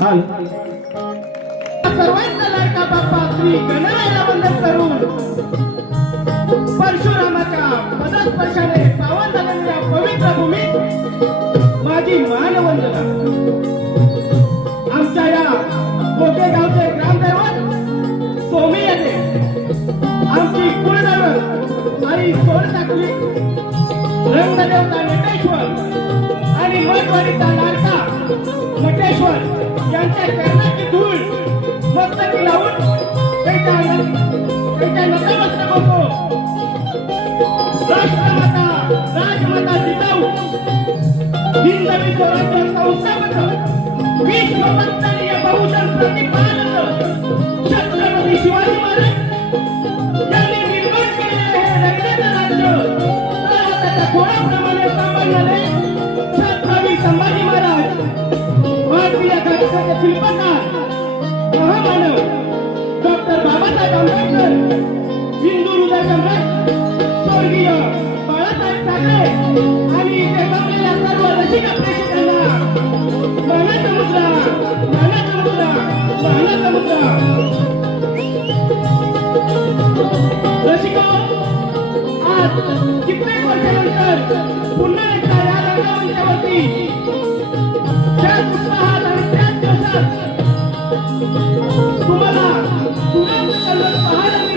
काल सर्वांचा लाडका बाप्पा श्री गणरायाला वंदन करून परशुरामाच्या पदस्पर्शाने पावन झालेल्या पवित्र भूमीत माझी मानवंदना. आमच्या या मोठे गावचे ग्रामदैवत सोमी येते आमची कुलदैवत आई सोड टाकली रंगदेवता नटेश्वर आणि मठवाडीचा लाडका विश्ववंदनीय बहुजन प्रतिपादक छत्रपती शिवाजी महाराज महामानव डॉक्टर बाबासाहेब आंबेडकर हिंदू हृदय सम्राट स्वर्गीय बाळासाहेब ठाकरे आणि इथे जमलेल्या सर्व रसिका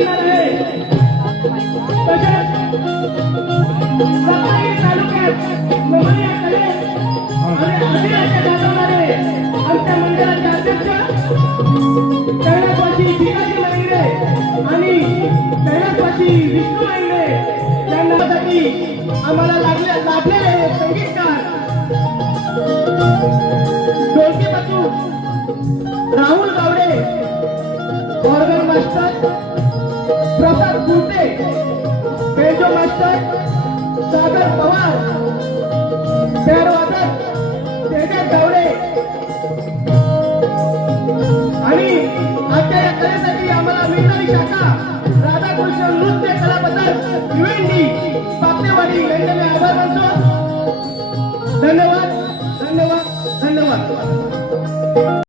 पाहायला मिळणार आहे तसेच रत्नागिरी तालुक्यात मोहनियाकडे आणि आदिवासी गाजवणारे आमच्या मंडळाचे अध्यक्ष कैलासवासी भिकाजी मांगडे आणि कैलासवासी विष्णू मांगडे यांच्यासाठी आम्हाला लागले लाभलेले संगीतकार ढोलकी Bachchu Rahul Gawade organ master Prasad Kurte Bejo master सागर पवार पेर वादक तेजस गावडे. आणि आजच्या या कलेसाठी आम्हाला मिळणारी शाखा राधाकृष्ण नृत्य कलाबद्दल युएनडी पापतेवाडी यांचे मी आभार मानतो धन्यवाद धन्यवाद धन्यवाद.